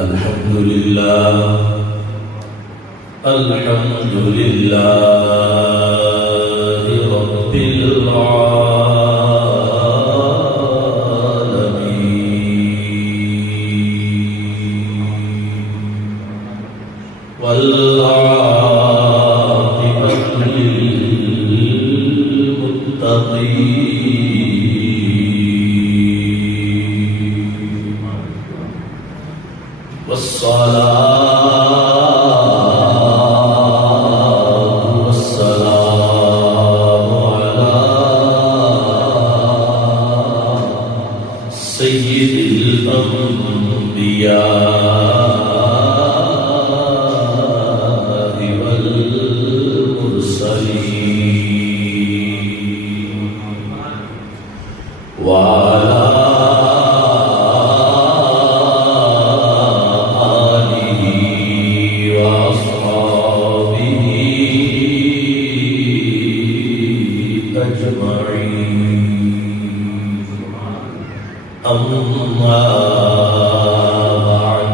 الحمد لله الحمد لله رب العالمين والعاقبة للمتقين والصلاة والسلام على سيد الأنبياء والمرسلين وعلى أما بعد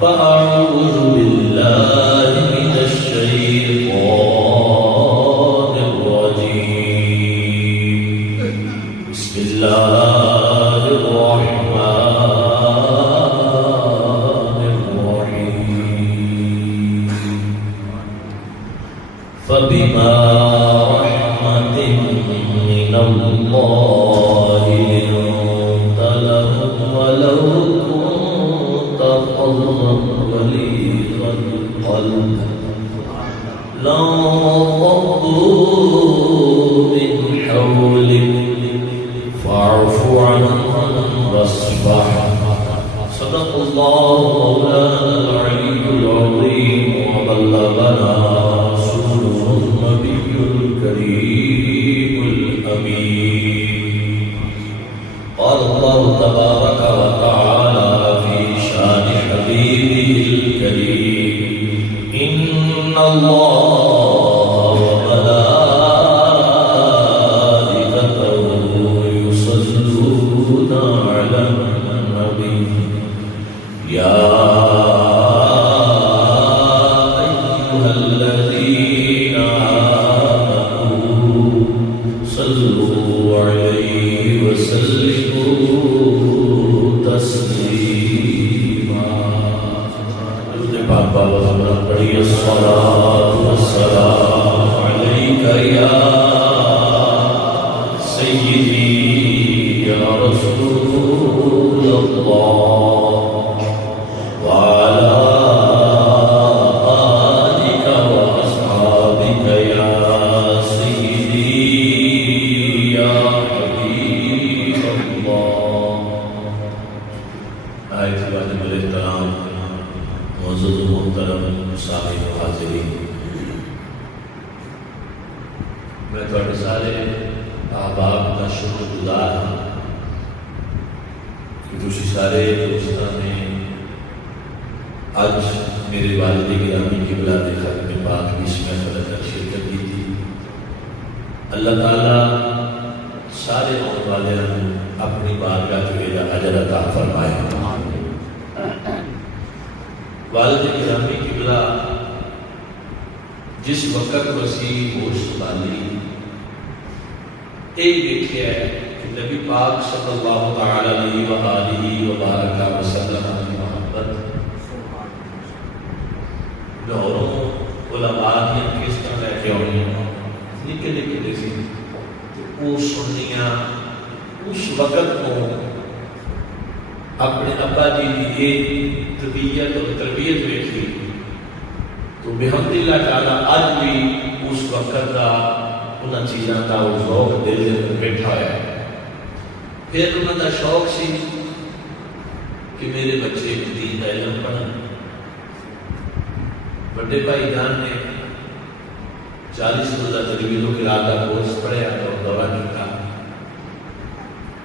فأعوذ بالله من الشيطان الرجيم بسم الله الرحمن الرحيم فبما رحمة من الله ولو كنت فظا غليظ القلب لانفضوا من حولك فاعف عنهم واصفح صدق الله مولانا العلي العظيم وبلغنا رسوله النبي الكريم الأمين قال الله تبارك وتعالى في شان حبيبه الكريم إن الله وملائكته يصلون على النبي يا أيها الذين آمنوا صلوا عليه وسلموا تسليما بابا بڑی الصلاة والسلام عليك يا سيدي يا رسول الله وعلى آلك وأصحابك يا سيدي يا حبيب الله آئیت واجب الاحترام معزز و محترم صاحب حاضرین میں تھوڑے سارے احباب کا شکر گزار ہوں کہ تسی سارے دوستان نے آج میرے والد گرامی قبلہ کے ختم پاک کی اس محفل میں شرکت کی تھی اللہ تعالیٰ سارے ہونے والے اپنی بارگاہ کے اجر عطا فرمائے والد گرامی قبلہ جس وقت وسیع ہوش سنبھالی ایک دیکھے ہے کہ نبی پاک صلی اللہ تعالی علیہ وآلہ وبارک وسلم کی محبت لاہوروں علماء نے کس طرح لے کے آنی نکے نکے دیسی وہ سنیاں اس وقت کو اپنے ابا جی کی یہ طبیعت اور تربیت دیکھی تو بحمد اللہ تعالیٰ آج بھی اس وقت کا انہاں چیزاں کا وہ ذوق دل میں بیٹھا ہے پھر انہاں کا شوق سی کہ میرے بچے دین کا علم پڑھن بڑے بھائی جان نے 40 روزہ تجوید و قرات کا کورس پڑھا اور دورہ کیا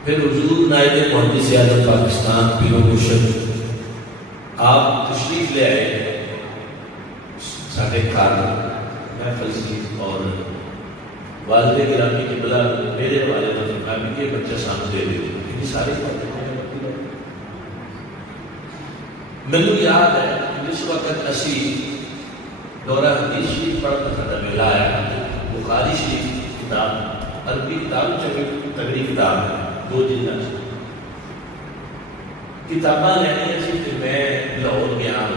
پھر حضور نائب محدث اعظم پاکستان پیر و مرشد آپ تشریف لے آئے ساڑھے گھر محفل سی اور والد گرامی کی بلا میرے والے نے فرمایا کہ یہ بچہ سامنے دے دے ساری باتیں مینو یاد ہے جس وقت اسی دورہ حدیث شریف پڑھنا سا ویلا آیا، بخاری شریف کتاب عربی کتاب تگڑی کتاب ہے، 2 جلد کتاباں لینی سی، پھر میں لاہور گیا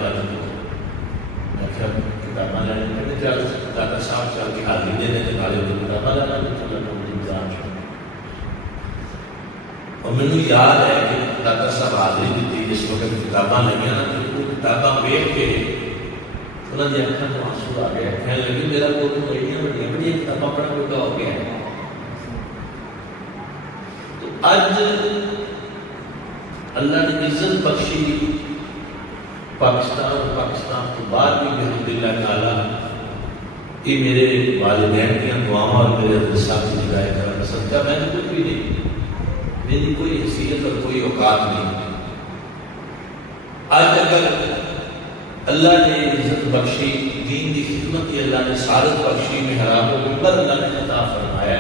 کتاباں لینے چل دادا صاحب چل کے حاضری دینے کے بعد کتاباں لینا انتظام چل، اور مجھے یاد ہے کہ دادا صاحب حاضری دیتی جس وقت کتاباں لگی نا، وہ کتاباں ویکھ کے انہوں نے اکھاں تو آنسو آ گیا، کہنے لگے میرا پوت تو ایڈیاں بڑیاں بڑیاں کتاباں پڑھن جوگا ہو گیا ہے۔ تو اج اللہ نے عزت بخشی پاکستان اور پاکستان تو بعد بھی الحمدللہ تعالی یہ میرے والدین کی دعاؤں اور میرے حضرت صاحب کی ہدایت کا صدقہ میں نے کچھ بھی نہیں، میری کوئی حیثیت اور کوئی اوقات نہیں۔ آج اگر اللہ نے عزت بخشی، دین کی خدمت کی اللہ نے سعادت بخشی، محراب و منبر اللہ نے عطا فرمایا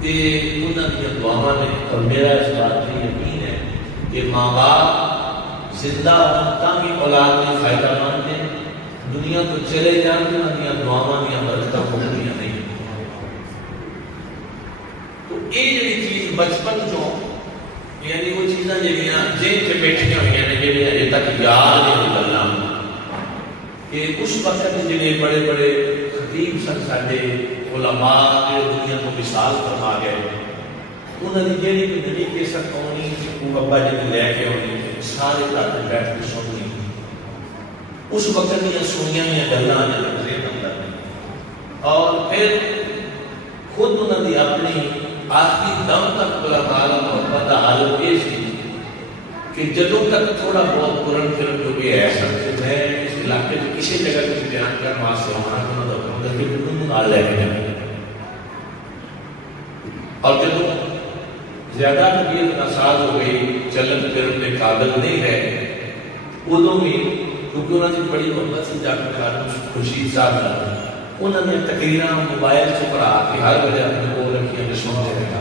کہ انہوں نے دعاؤں نے، اور میرا اس بات کی یقین ہے کہ ماں باپ زندہ ہوتا بھی اولاد میں فائدہ مند ہے، دنیا تو چلے جان دیا دعاواں دیا برکتاں مکدیاں نہیں۔ تو یہ جڑی چیز بچپن چوں یعنی وہ چیزاں جڑیاں ذہن چ بیٹھیاں ہوئی ہیں جڑیاں اجے تک یاد ہیں گلاں کہ اس وقت جڑے بڑے بڑے خطیب سن ساڈے علماء جو دنیا کو مثال فرما گئے، انہوں نے جڑی بھی نبی کے ساتھ آنی وہ ابا جی نے لے کے آنی سارے گھر میں بیٹھ کے سننی، اس وقت دیا سنیاں ہوئی گلاں ذہن اندر اور پھر خود انہوں نے اپنی آخری دم تک علماء محبت کا حالت یہ سی کہ جدوں تک تھوڑا بہت قرآن فلم جو بھی ہے سب میں اس علاقے میں کسی جگہ کچھ بیان کر واسطے ہونا انہوں نے حکم کر کے انہوں نال لے کے جانا، اور جدوں زیادہ طبیعت ناساز ہو گئی، چلن پھرن کے قابل نہیں ہے، ادوں بھی کیونکہ انہوں نے بڑی محبت سے جا کے خورشید صاحب نے انہوں نے تقریراں موبائل سے پڑھا کے ہر بجے اپنے کو رکھیاں میں سنتے رہا۔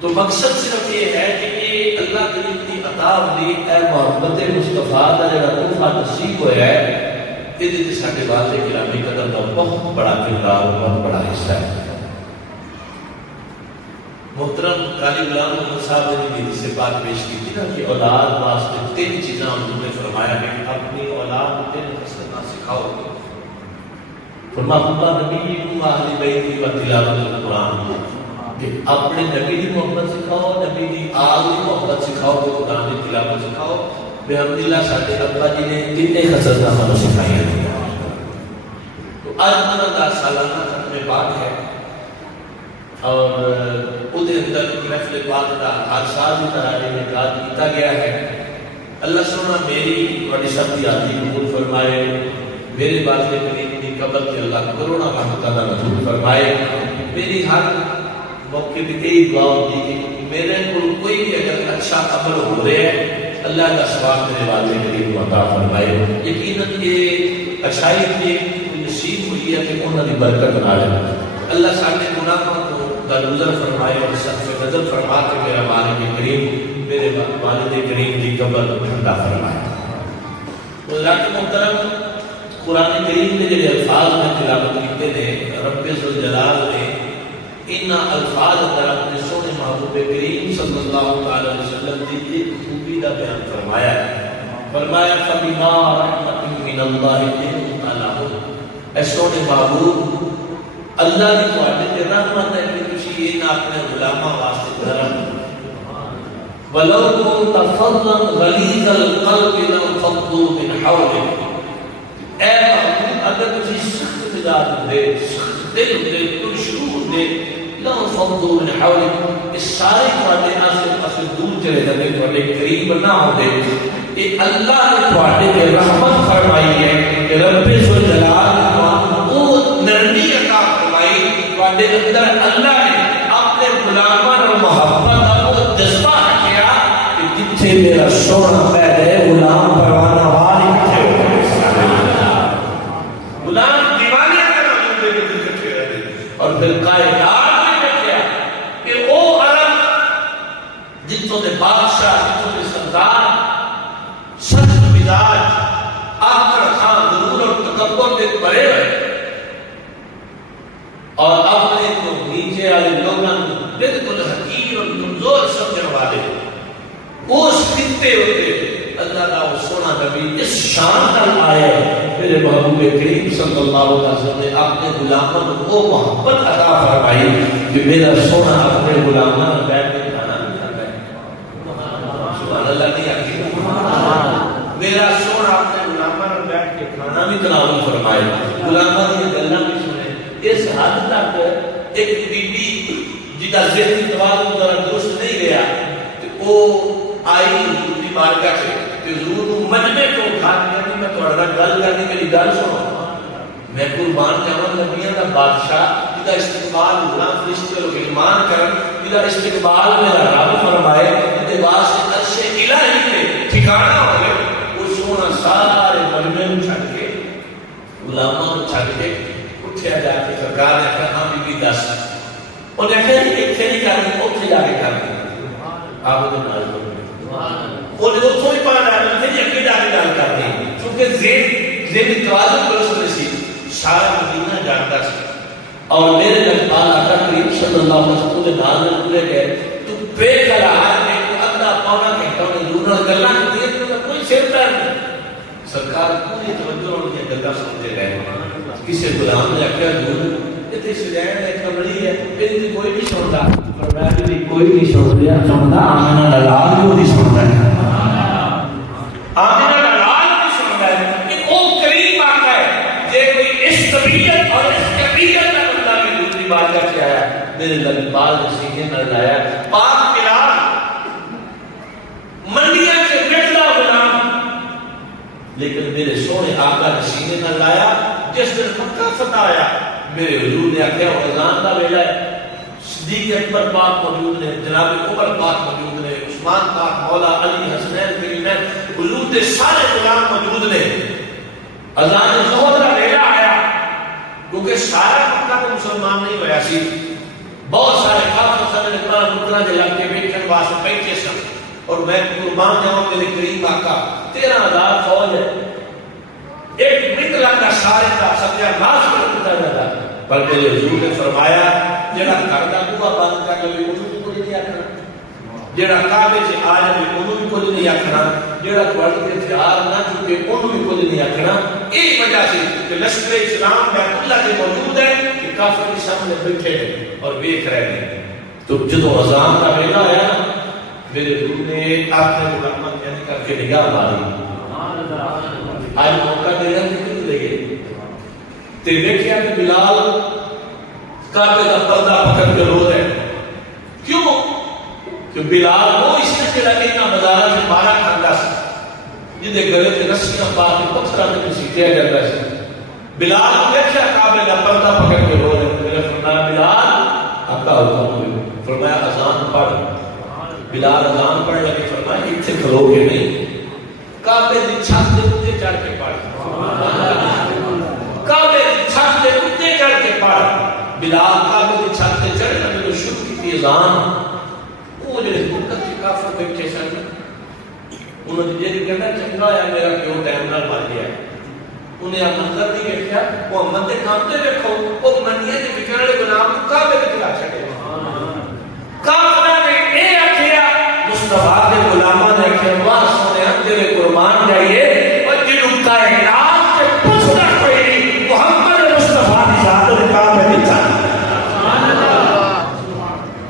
تو مقصد صرف یہ ہے کہ یہ اللہ کریم کی عطا دی اے محبت مصطفیٰ کا جڑا تحفہ نصیب ہوا ہے، یہ سارے والد گرامی قدر کا بہت بڑا کردار بہت بڑا حصہ ہے۔ محترم قاری غلام محمد صاحب نے بھی سے بات پیش کی تھی نا کہ اولاد واسطے 3 چیزاں انہوں نے فرمایا کہ اپنی اولاد کو 3 خصلتاں سکھاؤ۔ فرمایا نبی کو اہل بیت و تلاوت القرآن، کہ اپنے نبی کی محبت سکھاؤ، نبی کی آل کی محبت سکھاؤ، تو قرآن کی تلاوت سکھاؤ۔ بحمدللہ سارے ابا جی نے 3 خصلتاں ہمیں سکھائی ہیں۔ تو آج 15 سالانہ ختم پاک ہے اور ادھر اندر محفل پاک کا ہر سال کی طرح انعقاد کیا گیا ہے۔ اللہ سونا میری بڑی سب کی حاضری قبول فرمائے، میرے والد کریم کی قبر کے اللہ کروڑا رحمتہ نزول فرمائے۔ میری ہر موقع پہ یہی دعا ہوتی کہ میرے کو کوئی بھی اگر اچھا عمل ہو رہا ہے اللہ کا ثواب میرے والد کریم کو عطا فرمائے۔ یقیناً یہ اچھائی کی نصیب ہوئی ہے کہ انہوں نے برکت بنا لے۔ اللہ سارے گناہوں کو درگزر فرمائے اور سب سے نظر فرما کے میرا والد کریم میرے والد کریم کی قبر ٹھنڈا فرمائے۔ حضرات محترم، قرآن کریم کے جو الفاظ میں تلاوت کرتے ہیں، رب ذوالجلال نے ان الفاظ اندر اپنے سونے محبوب کریم صلی اللہ علیہ وسلم کی ایک خوبی کا بیان فرمایا ہے۔ فرمایا فبما رحمت من اللہ لنت لهم، اے سونے محبوب اللہ کی تواڈے تے رحمت ہے کہ تسی ان اپنے غلاماں واسطے کرم ولو كنت فظا غلیظ القلب لانفضوا من حولك، اے محبوب اگر تسی سخت مزاج ہوندے، سخت دل ہوندے، پرشور ہوندے، لانفضوا من حولك، اس سارے تواڈے آسے پاسے دور چلے جاندے، تواڈے قریب نہ ہوندے۔ یہ اللہ نے تواڈے تے رحمت فرمائی ہے کہ رب ذوالجلال کو نرمی عطا فرمائی، تواڈے اندر اللہ نے اپنے غلاماں اور محبت کا وہ جذبہ رکھیا کہ جتھے میرا سونا پہ گئے غلام پروانہ وار اکٹھے ہو گئے، غلام دیوانے کا موجود ہے کہ اکٹھے رہے، اور پھر قائدات نے رکھیا کہ او عرب جتوں دے بادشاہ جتوں دے سردار تکبر سے پرے ہوئے اور اپنے کو نیچے والے لوگوں بالکل حقیر اور کمزور سمجھنے والے اس خطے ہوتے اللہ کا وہ سونا نبی اس شان پر آئے میرے محبوب کریم صلی اللہ علیہ وسلم نے اپنے غلاموں کو محبت عطا فرمائی کہ میرا سونا اپنے غلاموں میں بیٹھ کے کھانا نہیں کھاتا ہے سبحان اللہ نہیں آتی میرا سونا اپنے غلاموں میں بیٹھ کے کھانا بھی تناول فرمائے غلاموں کی گلاں بھی سنے اس حد تک ایک بی بی جدا ذہنی توازن ذرا درست نہیں گیا کہ وہ آئی بارگاہ سے کہ ضرور مجمع کو اٹھا کے میں تھوڑا گل کرنی میری گل سنو میں قربان جاواں نبیوں کا بادشاہ جدا استقبال ہونا فرشتے لوگ ایمان کرن جدا استقبال میرا رب فرمائے تے واسطے عرش الہی تے ٹھکانہ ہوے وہ سونا سارے مجمع کو چھڈ کے غلاموں کو چھڈ کے اٹھیا جا کے سرکار نے کہا بی دس انہیں کہا کہ ایتھے نہیں کرنی اوتھے جا کے کرنی آپ دے نال اور جو کوئی پا رہا ہے میں یہ اکیلا گل کرتے ہیں چونکہ ذہن توازن درست نہیں سی سارا مدینہ جانتا سی اور میرے نبی آقا کریم صلی اللہ علیہ وسلم کے نال پورے گئے تو بے قرار میں ادا پونا گھنٹہ نے دونوں گلاں کی تو کوئی سر پیر نہیں سرکار پوری توجہ ان کی گلاں سنتے رہے کسی غلام نے آخیا دور اتنے سجائن ایک کمری ہے میری کوئی نہیں سنتا فرمایا کہ کوئی نہیں سنتا آمنہ لال کو نہیں سنتا ہے آمنہ لال کو سنتا ہے کہ وہ قریب آتا ہے جے کوئی اس طبیعت اور اس طبیعت کا بندہ بھی دوسری بات کر کے آیا میرے لبی بال سینے میں لایا پاک بلال منڈیاں سے بٹلا غلام لیکن میرے سونے آقا نے سینے میں لایا جس دن مکہ فتح آیا میرے حضور نے آخیا وہ اذان کا ویلا ہے صدیق اکبر پاک موجود ہیں جناب عمر پاک موجود ہیں عثمان پاک مولا علی حسنین کریمین حضور کے سارے غلام موجود ہیں اذان ظہر کا ویلا آیا کیونکہ سارا مکہ تو مسلمان نہیں ہوا سی بہت سارے کافر سارے قرآن مکرا کے لگ کے بیٹھنے واسطے بیٹھے سن اور میں قربان جاؤں میرے کریم آقا 13,000 فوج ہے ایک منٹ لگتا سارے کا سبجا ناش کر دیتا جاتا پر میرے حضور نے فرمایا جڑا گھر کا بوا بند کر لے انہوں بھی کوئی نہیں آکھنا جڑا کعبے سے آ جائے انہوں بھی کوئی نہیں آکھنا جڑا بڑھ کے ہتھیار نہ چکے انہوں بھی کوئی نہیں آکھنا یہی وجہ سے کہ لشکر اسلام بیت اللہ کے موجود ہے کہ کافر کے سامنے بیٹھے ہیں اور دیکھ رہے ہیں تو جدو اذان کا ویلا آیا میرے حضور نے اپنے غلاموں یعنی کر کے نگاہ ماری آج موقع دے رہا ہے کہ لگے تے دیکھیا کہ بلال کعبے کا پردہ پکڑ کے رو رہے کیوں کہ بلال وہ اس نے کہ لگے نہ بازار سے مارا کھاتا سی جدے گلے تے رسیاں پا کے پتھراں تے گھسیٹیا جاتا سی بلال کو دیکھیا کعبے کا پردہ پکڑ کے رو رہے میرے فرمایا بلال آقا حکم ہوئے فرمایا اذان پڑھ بلال اذان پڑھ لگے فرمایا اتنے کھلو گے نہیں کعبے کی چھت کے اوپر چڑھ کے پڑھ کعبے کی چھت کے اوپر چڑھ کے پڑھ بلال کعبے کی چھت سے چڑھنا جو شروع کی اذان وہ جڑے مکہ کے کافر بیٹھے سن انہوں نے یہ کہنا چنگا ہے میرا کیوں ٹائم نال مر گیا انہیں منظر نہیں دیکھا وہ مندے کامتے دیکھو وہ منیا کے بچڑے غلام کو کعبے کے چلا چھڑے کعبہ نے اے آکھیا مصطفیٰ کے غلاموں نے آکھیا واہ سونے تیرے قربان جائیے اور جنوں کائنات سے پوچھنا کوئی نہیں محمد مصطفیٰ کی ذات نے کعبے کی چھت سبحان اللہ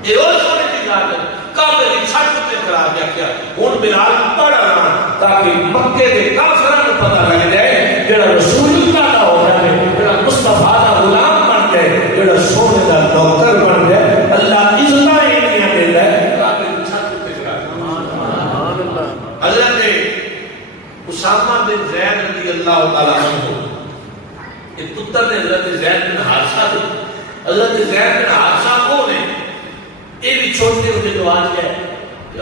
یہ اور سونے کی ذات کعبے کی چھت تے کرا دیا کیا ہن بلال پڑھ رہا تاکہ مکے کے کافروں کو پتہ لگ جائے جڑا رسول اللہ کا ہو رہا ہے جڑا مصطفیٰ کا غلام بن گئے جڑا سونے کا نوکر بن گئے اللہ عزت انہیں دیتا ہے کعبے کی چھت تے کرا سبحان اللہ حضرت اسامہ بن زید رضی اللہ تعالیٰ عنہ یہ پتر نے حضرت زید بن حارثہ تھے حضرت زید بن حارثہ کو نے یہ بھی چھوٹے ہوتے جو آج گئے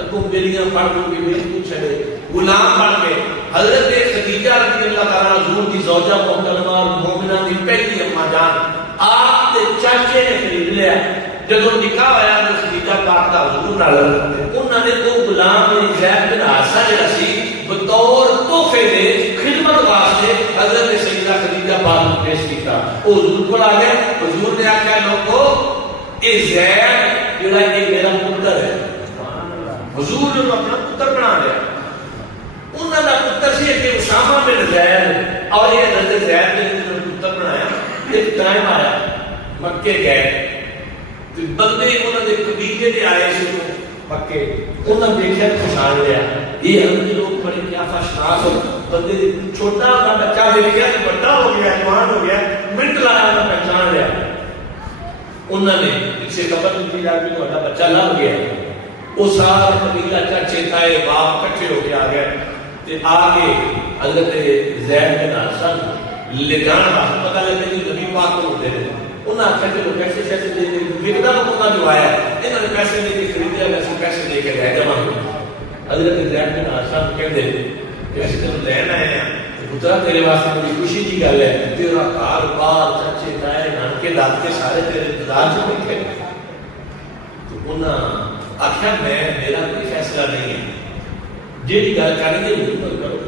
اگوں بیلیاں پڑھ دوں گی میرے کو چھڑے غلام بن کے حضرت خدیجہ رضی اللہ تعالیٰ حضور کی زوجہ محترمہ اور مومنہ کی پہلی اماں جان آپ کے چاچے نے خرید لیا جب نکاح ہوا تو خدیجہ پاک کا حضور نال انہوں نے وہ غلام میری زید بن حارثہ جڑا سی بطور تحفے دے خدمت واسطے حضرت سیدہ خدیجہ نتیجہ بعد میں پیش کیتا وہ حضور کو آ گئے حضور نے آخیا لوگو یہ زید جڑا یہ میرا پتر ہے حضور نے اپنا پتر بنا لیا انہوں کا پتر سی کہ اسامہ بن زید اور یہ حضرت زید نے پتر بنایا ایک ٹائم آیا مکے گئے بندے انہوں نے قبیلے کے آئے سے مکے انہوں نے دیکھا پہچان لیا یہ ہم لوگ بڑے کیا فاشناس ہو بندے چھوٹا کا بچہ دیکھا بڑا ہو گیا جوان ہو گیا منٹ لایا انہوں نے پہچان لیا انہوں نے پیچھے خبر دی جا کے تھوڑا بچہ لگ گیا وہ سارے قبیلہ چچے تائے باپ کٹھے ہو کے آ گئے تے آ کے حضرت زید بن حارثہ لے جان واسطے پتہ لگا کہ نبی پاک کو ہوتے ہیں انہوں نے آخر کہ پیسے شیسے دے دے وکتا لوگوں جو آیا انہوں نے پیسے دے کے خریدیا ویسے پیسے دے کے گئے جمع حضرت زید بن حارثہ کہہ دے کہ اسی تم لین آئے ہیں پترا تیرے واسطے بڑی خوشی کی گل ہے تیرا کاروبار چچے تائے نانکے دادکے سارے تیرے انتظار سے بیٹھے تو انہوں آخیا میں میرا کوئی فیصلہ نہیں ہے جیڑی گل کریں گے حضور کرو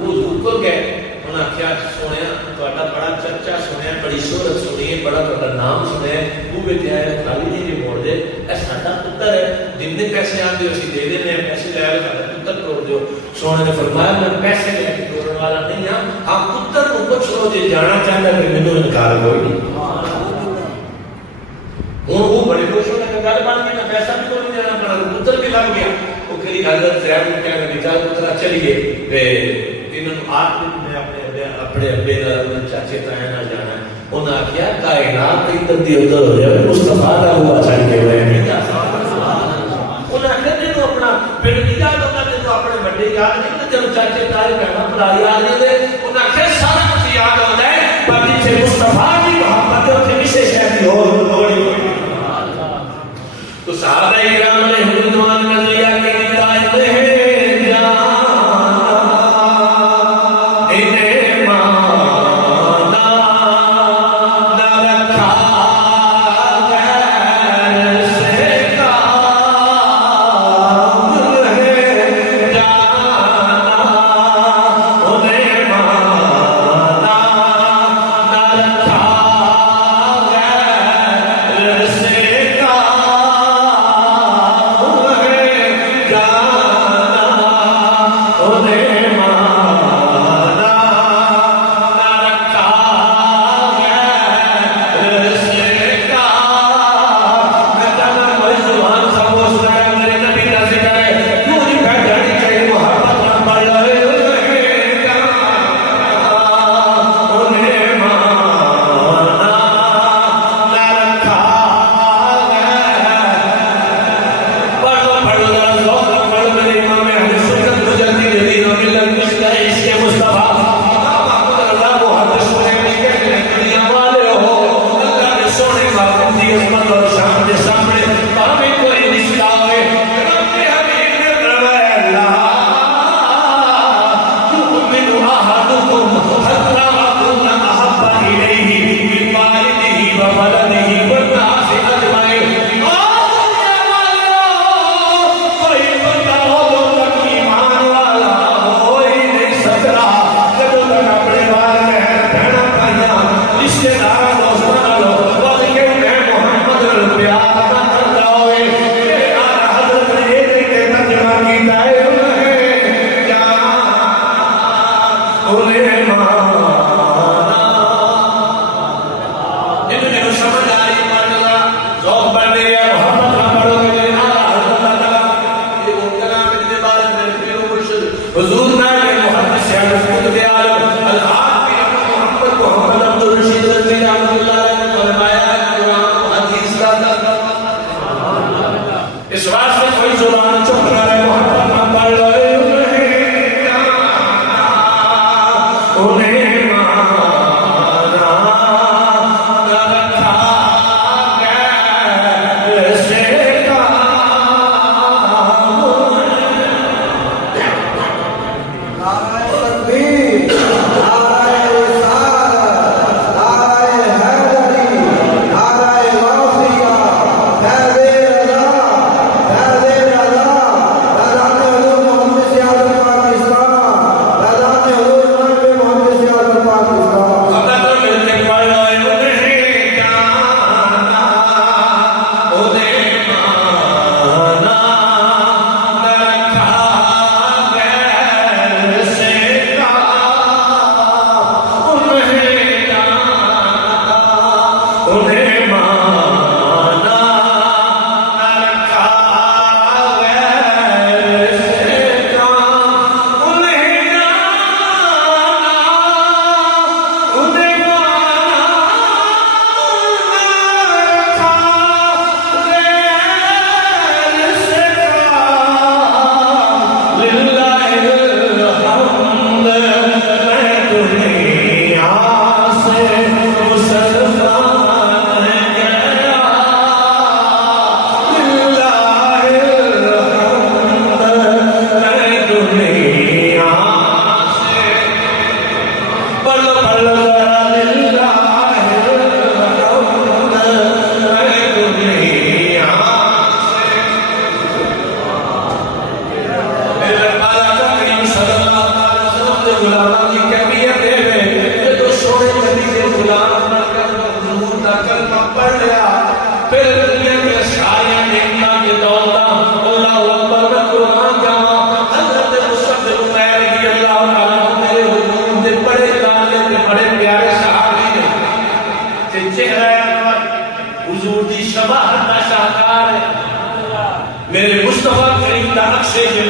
وہ حضور کو گئے انہوں نے آخیا سنیا تھوڑا بڑا چرچا سنیا بڑی شہرت سنی ہے بڑا بڑا نام سنیا وہ بیٹھے آئے خالی نہیں جی موڑ دے اے ساڈا پتر ہے جن نے پیسے آتے اسی دے دینے ہیں پیسے لے آئے ساڈا پتر توڑ دیو سونے نے فرمایا میں پیسے لے کے توڑنے والا نہیں ہاں آپ پتر کو پوچھ لو جی جانا چاہتا ہے کہ مینوں انکار کوئی نہیں ہوں وہ بڑے خوش ہونے کا گل بن گئی میں پیسہ بھی کوئی نہیں دینا پڑا پتر بھی لگ گیا وہ کہی حضرت زید کو کہنے لگی چل پترا چلیے انہوں آٹھ دن میں اپنے ابے چاچے تائے نہ جانا ہے انہوں نے کیا کائنات ادھر دی ادھر ہو جائے مصطفیٰ کا ہوا چل کے ہوئے نہیں جا سکتا انہوں نے کہا تینوں اپنا پھر نہیں یاد ہوتا تینوں اپنے بڑے یاد نہیں تو جب چاچے تائے کہنا پڑا یاد نہیں دے انہوں نے کہا سارا کچھ یاد ہو جائے باقی سے مصطفیٰ کی محبت ہے اسے کسے شہر کی اور لوڑی ہوئی تو صحابہ اکرام نے حضور نظریہ کے ہدایت ہے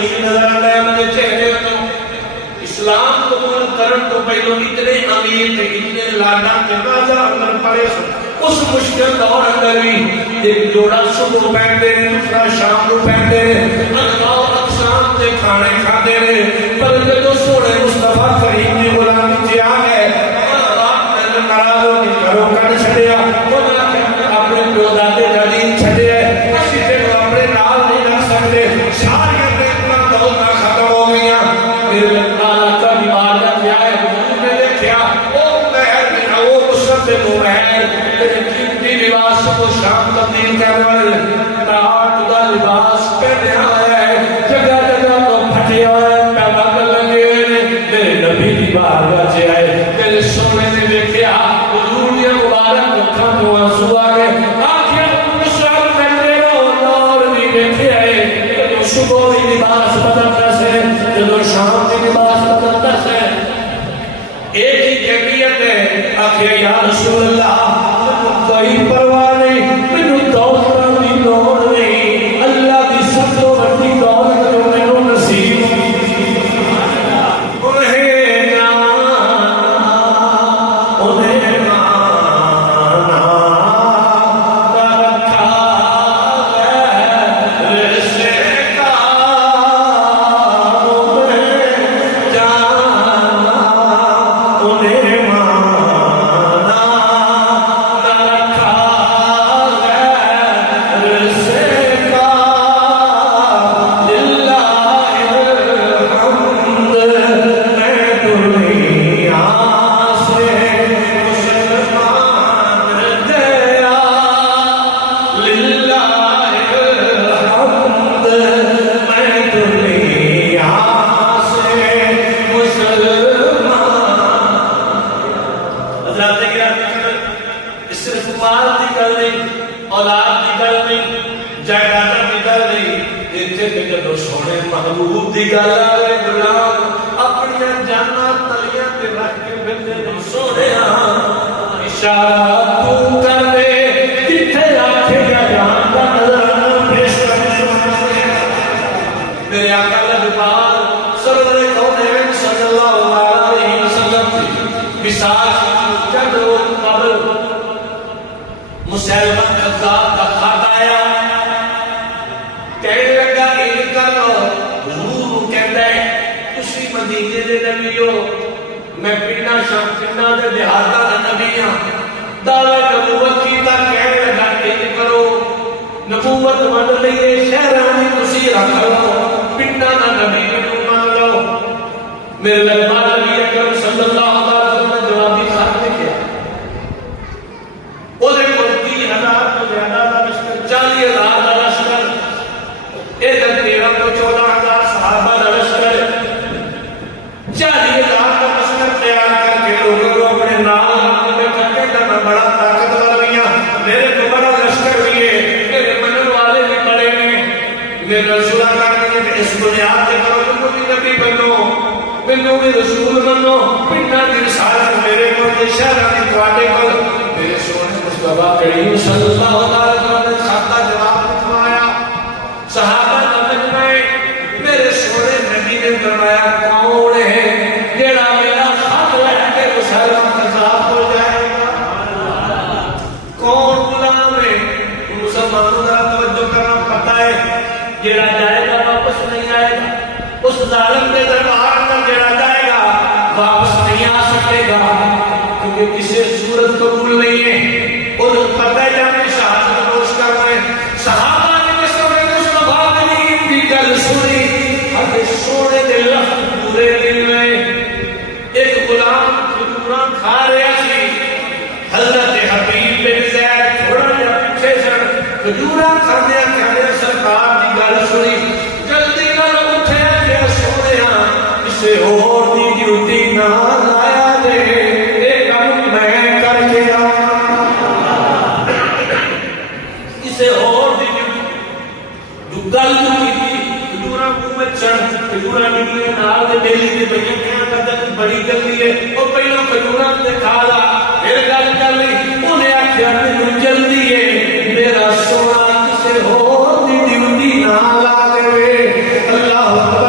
شریف نظر آتا ہے مجھے چہرے تو اسلام قبول کرن تو پہلو اتنے امیر تھے اتنے لاڈا کے بازار اندر پڑے اس مشکل دور اندر بھی ایک جوڑا صبح پہنتے ہیں دوسرا شام کو پہنتے ہیں انواع اقسام کے کھانے کھاتے ہیں پر جب سونے مصطفیٰ کریم نے غلامی کیا ہے آپ نے ناراضوں کی گھروں کر چھڑیا اپنے پیوداتے جدید چھڑے کسی سے اپنے نال نہیں رکھ سکتے ساری اپنے اتنا دولت ختم ہو گیا میرے اللہ کا بیمار کا کیا ہے حضور نے دیکھا وہ مہر میں وہ مصرف کو مہر میرے قیمتی لباس کو شام تبدیل کرنے والے ناٹ کا لباس پہنے آیا ہے جگہ جگہ تو پھٹے ہوئے پیدا کر لگے میرے نبی کی بارگاہ سے آئے میرے سونے نے دیکھا حضور نے مبارک رکھا تو آنسو آ گئے صبح بھی لباس بدلتا سے جب شام بھی لباس بدلتا سے ایک ہی کیفیت ہے آخر یا رسول اللہ کوئی پرواہ نہیں مجھے دولت کی لوڑ نہیں اللہ کی سب تو بڑی دولت جو میرے نصیب بڑی جلدی ہے وہ پہلو کھجورا دکھا لا پھر گل کر لی انہیں آخیا مینوں جلدی ہے میرا سونا کسے ہور دی ڈیوٹی نہ لا دے اللہ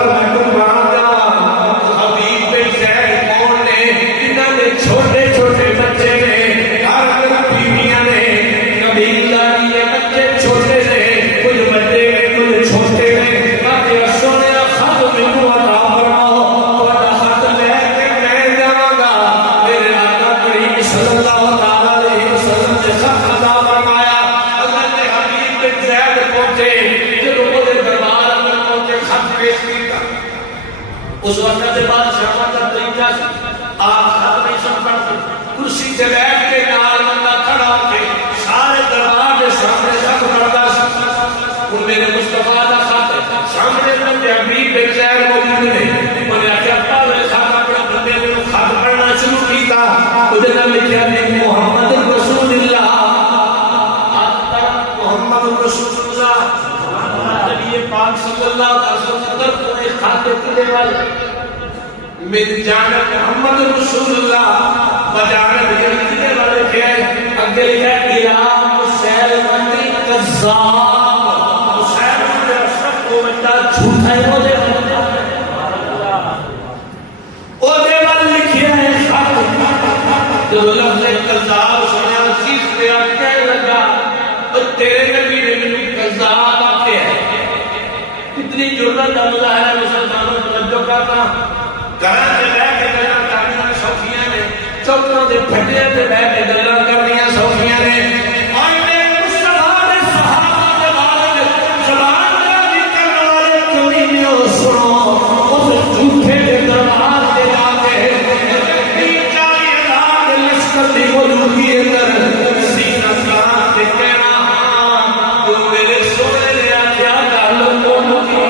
پیش کیا. اس وقت کے بعد شامہ کا طریقہ آپ خط نہیں سن پڑتے, کرسی سے بیٹھ کے نال بندہ کھڑا ہو کے سارے دربار کے سامنے خط پڑھتا سی. وہ میرے مصطفیٰ کا خط سامنے بندے حبیب بن زید موجود نے, انہیں آخیا پہلے خط اپنے بندے نے خط پڑھنا شروع کیا. مجھے نہ لکھا نہیں محمد رسول اللہ, محمد رسول اللہ نبی پاک صلی اللہ علیہ وسلم تمہیں خط دینے والے میری جانب محمد رسول اللہ بجانب دینے والے کیا ہے. اگے لکھا ہے الہ مسلمۃ کذاب, مسلمۃ اشرف کو بندہ جھوٹا ہے وہ دے لکھیا ہے خط. جو لفظ کذاب سنا چیز پہ کہنے لگا تو تیرے نبی نے مجھے کذاب آتے ہیں. کتنی جرت کا مظاہرہ مسلمانوں توجہ کرنا. گھراں تے بیٹھ کے گلاں کرنیاں سوکھیاں نے, چوکاں دے پھٹے تے بیٹھ کے گلاں کرنیاں سوکھیاں نے. آئے مصطفیٰ دے صحابہ دے بعد زبان دراز کرنے والے کمینے سنو اس جھوٹے دے دربار دے جا کے 40,000 دے لشکر دی موجودگی اندر سینہ کان تے کہنا جو میرے سونے نے آخیا گل کون کی,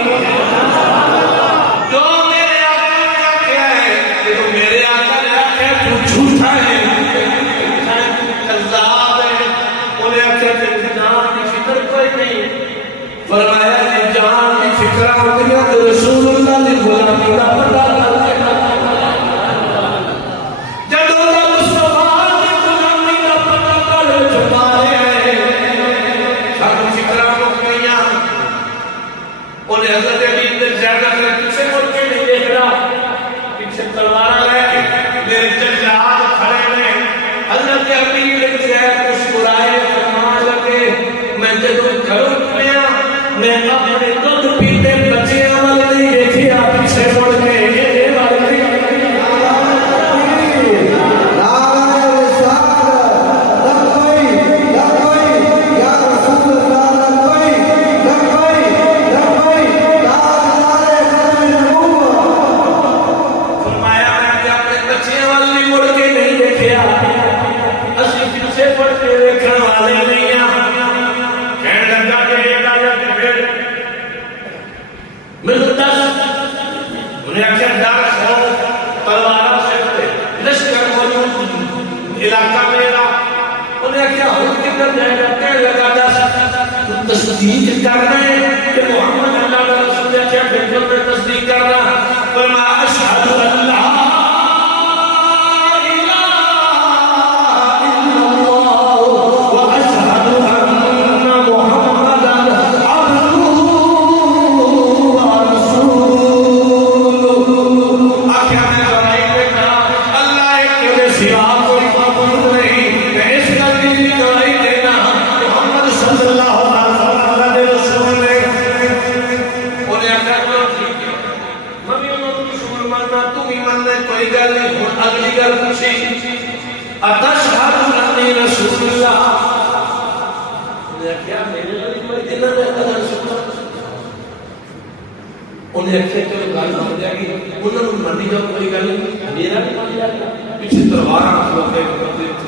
جو میرے آقا نے آخیا ہے, جو میرے آقا نے آخیا تو جھوٹا ہے, کذاب ہے. انہیں آخیا تیری جان کی فکر کوئی نہیں. فرمایا جی جان کی فکر ہوتی ہے تو رسول اللہ کی غلامی کا پتہ کر دینا. جب اللہ مصطفیٰ کی غلامی کا پتہ کر چکا ہے سب فکر ہو گئی. انہیں حضرت علی بن زید نے پیچھے مڑ کے نہیں دیکھ رہا, پیچھے تلوار لے کے میرے جلاد کھڑے میں. حضرت علی بن زید مسکرائے فرمان لگے میں جب گھروں گیا میں اپنے دودھ پیتے بچے عمل نہیں دیکھیا پیچھے مڑ کے تصدیق کرنا ہے کہ محمد اللہ علیہ وسلم نے کیا بالکل میں تصدیق کرنا. فرمایا اشہد ان لا الہ الا اللہ واشہد ان محمدا عبدہ ورسولہ. آخیا میں گواہی دیتا اللہ ایک کے سوا کوئی معبود نہیں. میں اس کا بھی گواہی دینا محمد صلی اللہ علیہ وسلم کوئی گل نہیں. اگلی گل پوچھی اتشہد انی رسول اللہ. انہیں کیا میرے نبی کوئی دن نہ رسول اللہ. انہیں کیا چلو گل ہو جائے گی, انہوں نے منی جاؤ کوئی گل نہیں, میرا بھی مان جائے گا. پیچھے تلوار کھلوتے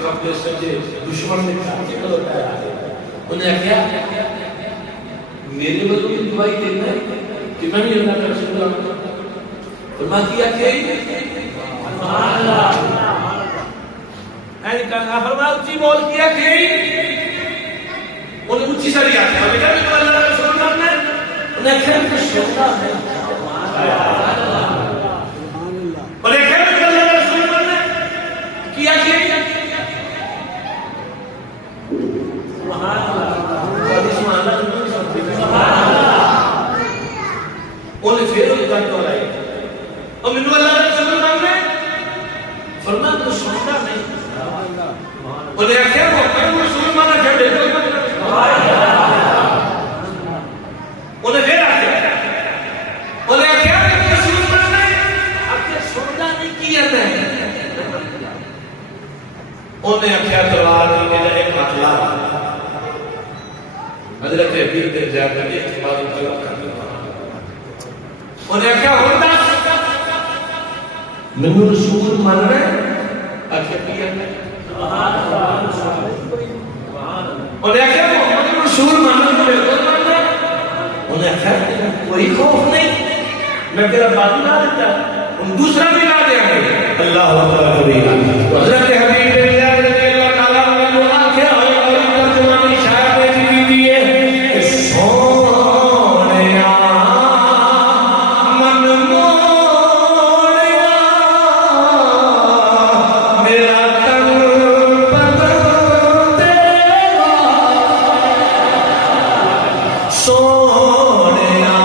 کپڑے سجے دشمن نے چکل ہوتا ہے. انہیں کیا میرے بلوں کی دعائی دینا ہے کہ میں بھی اللہ کا رسول اللہ. فرما کیا کہ سبحان اللہ ایک کہا فرمایا اچھی بول کیا کہ انہیں اچھی ساری آتی ہے. میں کہا بھی تو اللہ کا رسول اللہ نے انہیں کہا کہ شہدہ ہے. انہیں کہا بھی تو اللہ کا رسول اللہ نے کیا کہ سبحان اللہ سبحان اللہ انہیں پھر ان کا تو آئی اور منو اللہ علیہ وسلم نے فرمایا تو سنتا نہیں. انہیں کیا وہ کرم رسول مانا کیا دیکھو انہیں پھر آتے انہیں کیا کہ رسول مانا اب یہ سنتا نہیں کیا نہیں. انہیں کیا تلوار کی جائے قتلہ حضرت عبید بن زید نے اعتبار طلب کر دیا. انہیں کیا ہوتا منو رسول من رہے اچھا کیا انہیں کیا محمد رسول من رہے انہیں کیا کوئی خوف نہیں میں تیرا بات نہ دیتا ان دوسرا بھی نہ دیں گے اللہ تعالیٰ کبھی حضرت حبیب اللہ رضی اللہ تعالیٰ نے جو آنکھیں ہوئے اور ترجمانی شاید کی دیئے کہ سونیا من موڑیا میرا تن بدن تیرا سونیا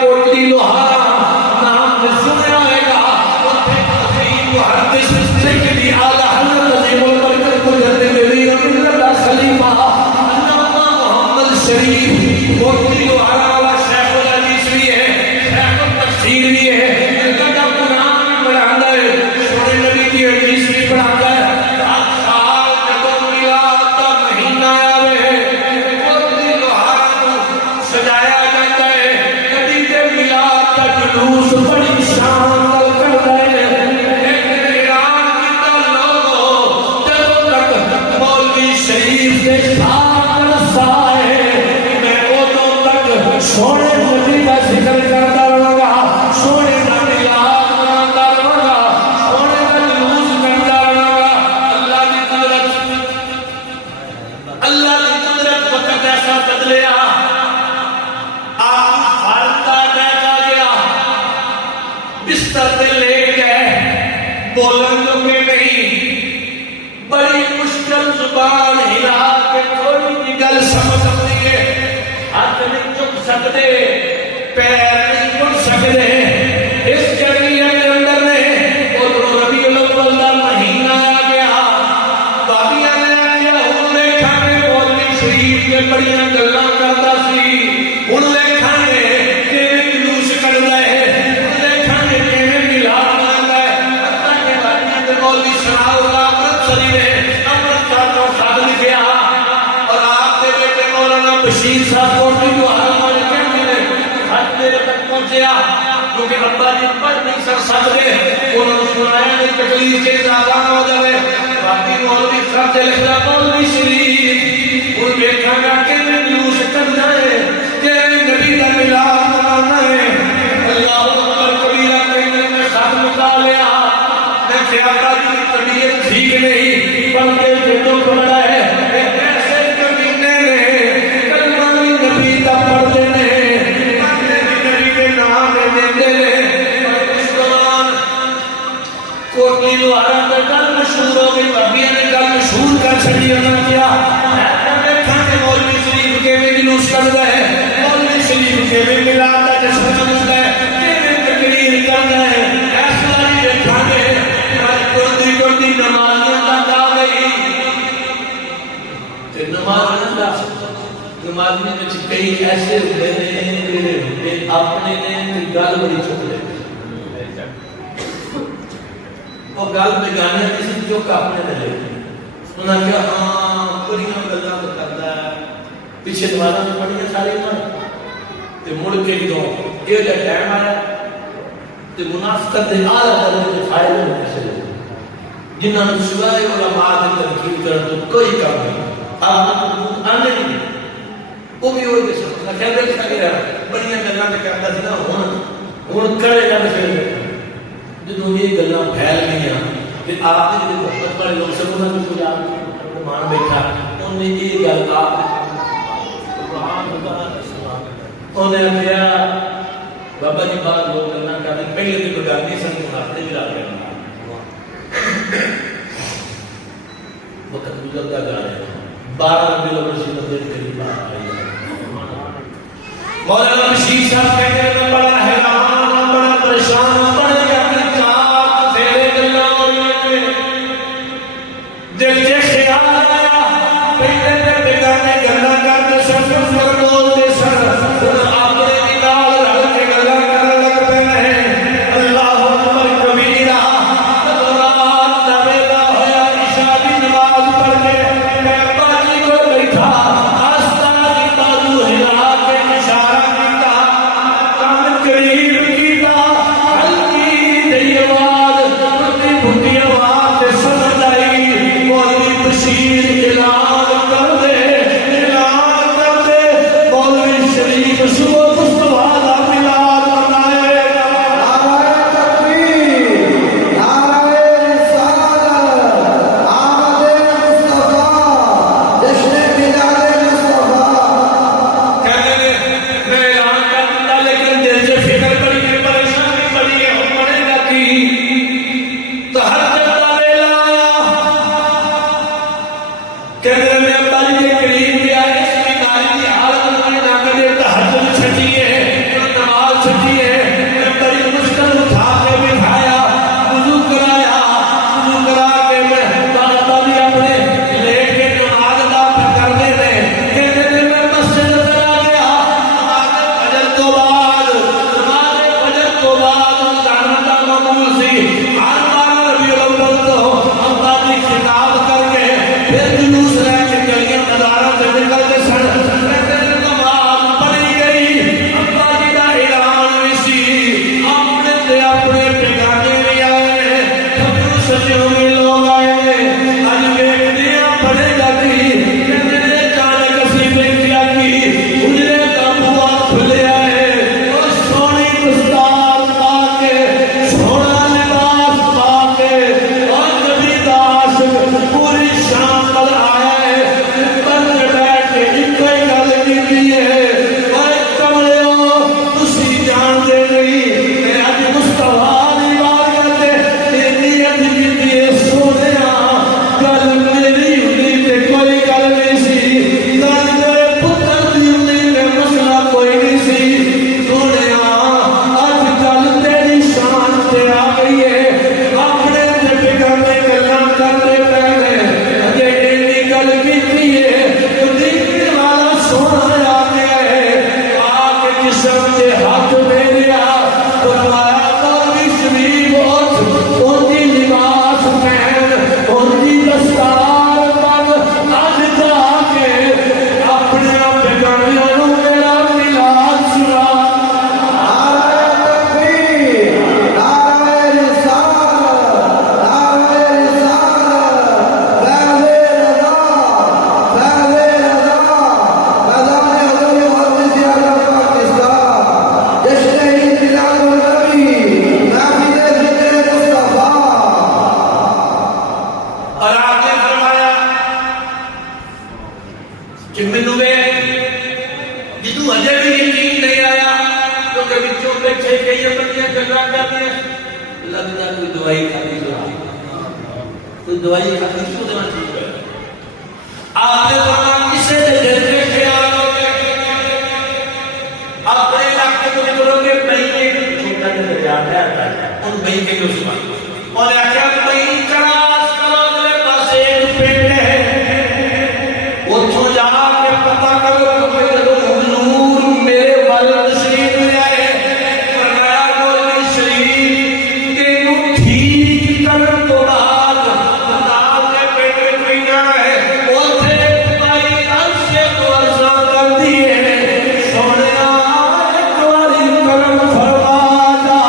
کوٹلی لوہارا نام سنیا ہے گا اتھے عظیم محدث سیدی اعلی حضرت عظیم البرکت مجدد امیر اللہ خلیفہ علامہ محمد شریف کوٹلی لوہارا والا شیخ الحدیث بھی ہے شیخ التفسیر بھی ہے سونے نبی کا ذکر کرتا رہا گا سونے کا میلاد مناتا رہا گا سونے کا جلوس کرتا رہا گا اللہ کی قدرت وقت ایسا بدلیا آپ فارغ بیٹھا گیا بستر پہ لیٹ گئے بولن جو کہ نہیں بڑی مشکل زبان ہلا کے تھوڑی سی گل سمجھ آتی ہے ہاتھ نہیں چک سکتے پیر نہیں اٹھ سکتے اس جگہ کے اندر نے اور ربیع الاول کا مہینہ آ گیا باقیاں نے آیا ہن دیکھا کہ مولوی شریف کے بڑیاں گلاں کردا سی ہن دیکھا کہ کیویں جلوس کڈدا ہے ہن دیکھا کہ کیویں میلاد مناتا ہے حتیٰ کہ باقیاں تے مولوی ثناء اللہ امرتسری نے امرتسر کو خط لکھیا اور آپ کے بیٹے مولانا بشیر صاحب کو بھی کیونکہ ابا جی پڑھ نہیں سکتے انہوں نے سنایا نہیں تکلیف کے اضافہ نہ ہو جائے باقی مولوی صاحب سے لکھنا مولوی شریف ان دیکھا گا کہ جلوس کرنا ہے کہ نبی کا میلاد منانا ہے اللہ اکبر کبیرہ کہنے میں خط مکا لیا میں کہ ابا جی کی طبیعت ٹھیک نہیں بلکہ جو دکھ بڑا ہے ایسے کمینے نے کلمہ نبی کا پڑھ دینے کوٹلی لوہارا کا گل مشہور ہو گئی بھابیاں نے گل مشہور کر چھڑی انہوں نے کیا دیکھا کہ مولوی شریف کے میں جلوس کرتا ہے مولوی شریف کے میں میلاد کا جشن مناتا ہے کیویں تقریر کرتا ہے ایسا نہیں دیکھا کہ ٹوٹی ٹوٹی نمازیاں کا دا گئی تے نمازیاں وچ کئی ایسے ہوندے نے اپنے نے گل بڑی چک لے وہ گل بگانے کسی جو اپنے نے لے انہوں نے کہا ہاں بڑیاں گلاں تو کردا ہے پیچھے نمازاں تو پڑھیاں ساری تے مڑ کے جو یہ جا ٹائم آیا تے منافقت دے اعلیٰ درجے کے فائدے میں کیسے جنہوں نے سوائے علماء کی تنقید کرنے تو کوئی کام نہیں آپ آنے نہیں وہ بھی ہوئی دے سکتا خیال دیکھا گیا بڑیاں گلاں تے کردا سی نا ہن کرے گا پھر جدوں یہ گلاں پھیل گئیاں کہ آپ نے جو محبت والے لوگ سب انہوں نے کچھ آپ مان بیٹھا انہوں نے یہ گل آپ انہوں نے کہا بابا جی بات لوگ گلاں کرتے پہلے تو بگاڑی سن ہفتے بھی لا گیا وقت گزرتا جا رہا ہے 12 ربیع الاول شریف کے قریب آ گئی مولانا بشیر صاحب کہتے ہیں میں بڑا حیران بڑا پریشان دل کے خیال آیا پہلے میں بیگانے گلا کرتے سب پر بولتے سر اپنے نال رل کے گلا کرنے لگ پے ہیں اللہ اکبر کبیرہ رات دا ویلا ہویا عشاء کی نماز پڑھ کے میں ابا جی کو بیٹھا آستہ کی بازو ہلا کے اشارہ کیتا کان اور آپ نے فرمایا کہ مینوں جدوں اجے بھی یقین نہیں آیا کیونکہ بچوں بیٹھے کئی بندیاں گلاں کرਦੀਆਂ لگدا کوئی دوائی کھانی کوئی دوائی کھانی تو دینا ٹھیک ہے آپ نے فرمایا کسے دے دل میں خیال ہوگا اپنے علاقے کو نکلو گے مہینے چھوٹا جا دریا ہے ان مہینے کے اس وقت اور آخیا مہینے کراس کرو میرے پاس ایک پیٹ ہے اتوں جا کے پتہ کرو حضور میرے والد شریف لے آئے فرمایا مولوی شریف تینوں ٹھیک کرن تو بعد نال کے پیٹ میں کوئی جانا ہے اوتھے تمہاری عرش کو عرضہ کر دیے سونیا ایک واری کرم فرما جا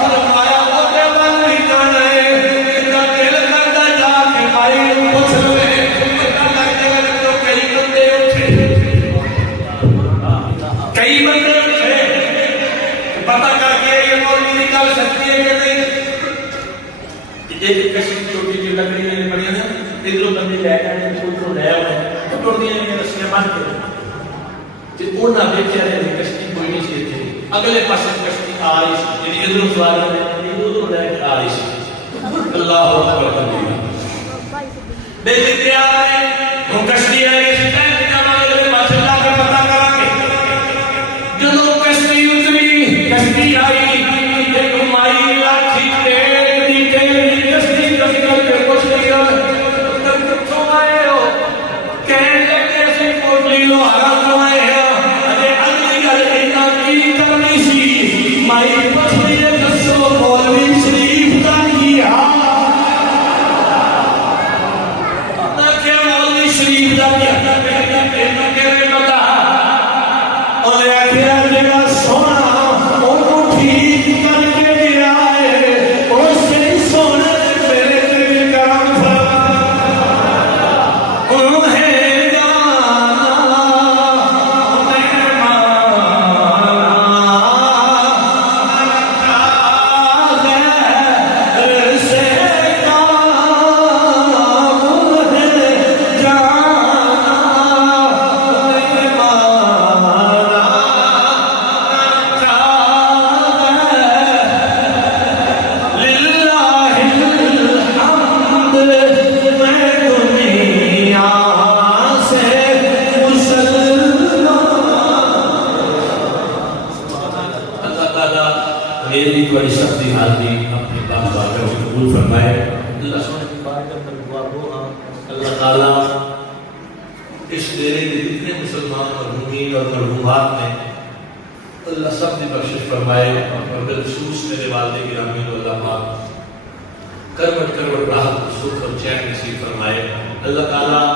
فرمایا اوتھے من بھی جانا ہے میرا دل کردا جا کے بھائی پوچھ لے پتہ لگ جائے گا تو کئی بندے اٹھے کئی بندے اٹھے پتہ کر کے یہ مولوی نکال سکتی ہے کہ نہیں یہ کشتی چھوٹی سی لکڑی میں پڑی ہے ادھروں بندے لے جانے ادھروں لے آئے تو ٹوٹ دیا یہ رسیاں باندھ کے تے انہاں دیکھیا ہے کشتی کوئی نہیں سی تھی اگلے پاسے کشتی آ رہی سی یعنی ادھروں سوار ہے ادھروں لے کے آ رہی سی اللہ اکبر کبیرہ بے ذکر آئے وہ کشتی آئی اس ٹائم جب اگلے پاسے لا کے پتہ کرا کے جدوں کشتی اتری کشتی آئی ایک مائی لاٹھی تیل دی کشتی کس کر کے کچھ لیا تم کتوں آئے ہو کہنے لگے اسی کوٹلی لوہارا تو آئے ہیں ارے اگلی گل اینا کی کرنی سی مائی پچھلی دسو مولوی شریف کا کی حال نہ کہ مولوی شریف کا کیا بتا اور آخر جگہ سونا وہ ٹھیک کر کے دیا ہے اس سے سونا میرے دل کرم فرما انہیں جانا غیر سے میری بڑی سختی حاضری اپنے پاک بارگاہ سے قبول فرمائے اللہ سبحانہ کی بارگاہ میں دعا گو اللہ تعالیٰ اس ڈیرے کے جتنے مسلمان اور مومنین اور مرحومات ہیں اللہ سب کی بخشش فرمائے اور بالخصوص میرے والد گرامی کو اللہ پاک کروٹ کروٹ راحت سکھ اور چین نصیب فرمائے اللہ تعالیٰ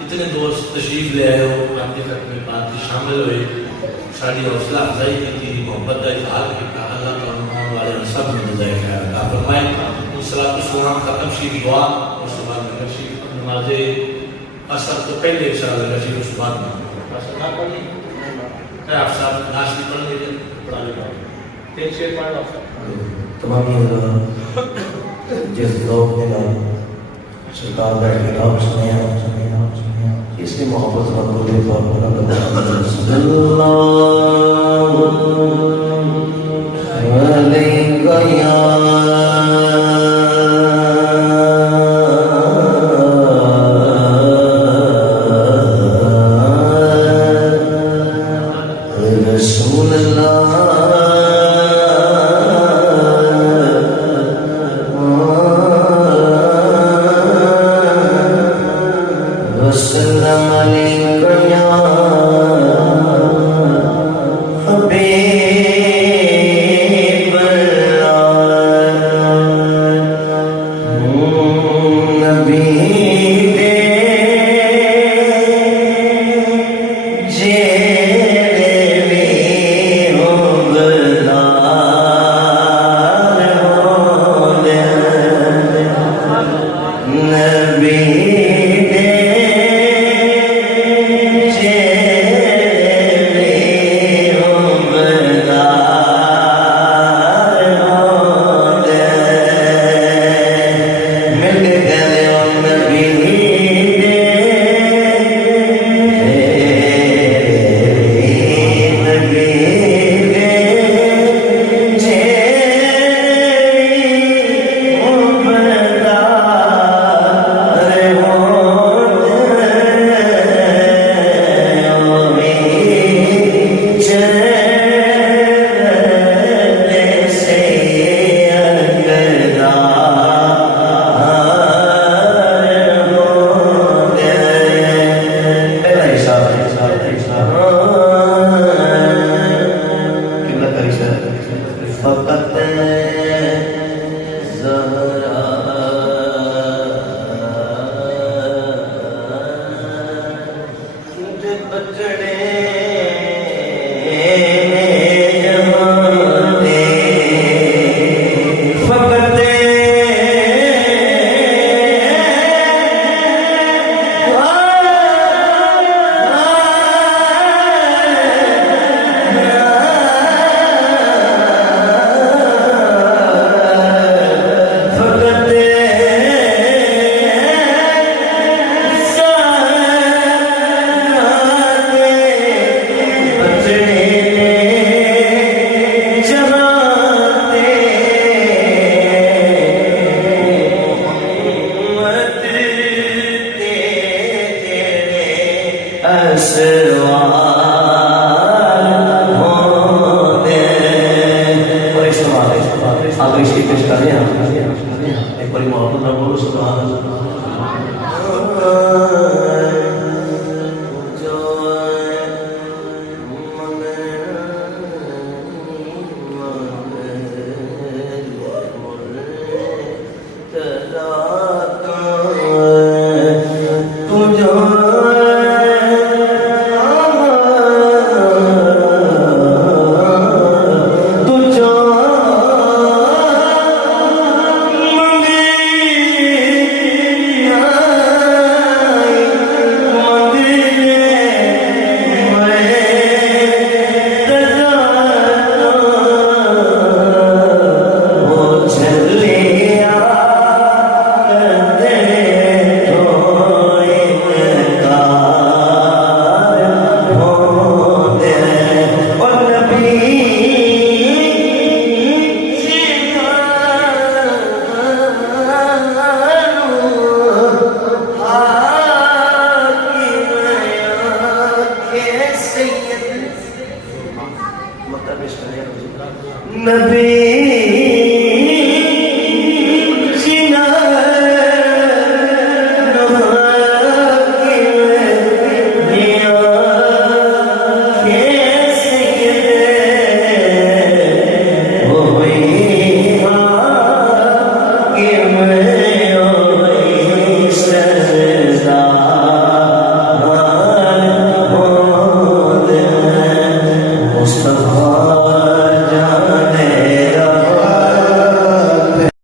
اتنے دوست تشریف لے آئے ہو آپ کے خط میں بات کی شامل ہوئے ساری حوصلہ افزائی کی تھی محبت کا اظہار کیا اللہ تعالیٰ والے سب میں جزائے خیر عطا فرمائے صلاۃ السلام ختم شریف دعا اور صبح میں شریف نماز اثر تو پہلے انشاءاللہ شریف اس بعد میں اثر نہ پڑھی کیا آپ صاحب ناش بھی پڑھ لیجیے پڑھا لے تین شعر پڑھ لو تمام جس لوگ نے سرکار کا کتاب سنیا اس کی محبت مقبول طور صلی اللہ علیہ یا رسول اللہ وسلم علیکم یا حبیب أسوار